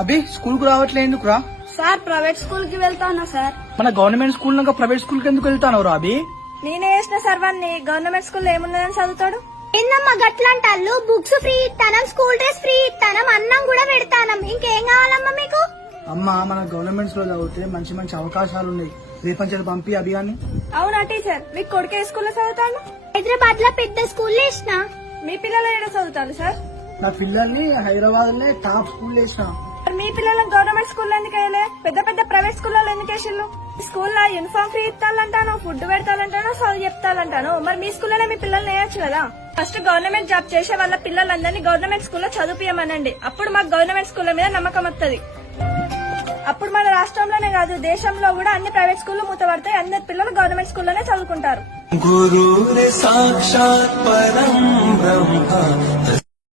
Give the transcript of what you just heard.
అభి school కు రావట్లే ఎందుకురా? సార్ ప్రైవేట్ స్కూల్ కి వెళ్తానా సార్. మన గవర్నమెంట్ స్కూల్ ఇంకా ప్రైవేట్ స్కూల్ కి ఎందుకు వెళ్తాను రా అభి? నేనే వేసిన సార్ వాడిని. గవర్నమెంట్ స్కూల్లో ఏమున్నదని చదువుతాడు. ఏందమ్మా గట్లంటాళ్ళు? బుక్స్ ఫ్రీ ఇస్తానం, స్కూల్ డ్రెస్ ఫ్రీ ఇస్తానం, అన్నం కూడా పెడతానం. ఇంకేం కావాలమ్మా మీకు? అమ్మా మన గవర్నమెంట్ లో చదివితే మంచి మంచి అవకాశాలు ఉన్నాయి. రేపంచెలు పంపి అభియాన్ని. అవునా టీచర్, మీకు కొడుకే స్కూల్లో చదువుతాడు? హైదరాబాద్ లో పెద్ద స్కూల్ వేసిన. మీ పిల్లలు ఏడ చదువుతారు సార్? నా పిల్లల్ని హైదరాబాద్ లో టాప్ స్కూల్ వేసిన. మరి మీ పిల్లలను గవర్నమెంట్ స్కూల్లో ఎందుకు వేయలే? పెద్ద పెద్ద ప్రైవేట్ స్కూల్లో ఎందుకు వేసిల్లు? స్కూల్లో యూనిఫామ్ ఫ్రీ ఇస్తానంటాను, ఫుడ్ పెడతానంటాను, చదువు చెప్తానంటాను. మరి మీ స్కూల్లోనే మీ పిల్లల్ని వేయచ్చు కదా. ఫస్ట్ గవర్నమెంట్ జాబ్ చేసే వాళ్ళ పిల్లలందరినీ గవర్నమెంట్ స్కూల్లో చదివియమనండి. అప్పుడు మాకు గవర్నమెంట్ స్కూల్ మీద నమ్మకం వస్తుంది. అప్పుడు మన రాష్ట్రంలోనే కాదు దేశంలో కూడా అన్ని ప్రైవేట్ స్కూళ్లు మూతపడతాయి. అందరి పిల్లలు గవర్నమెంట్ స్కూల్లోనే చదువుకుంటారు. గురు సాక్షాత్ పరం బ్రహ్మ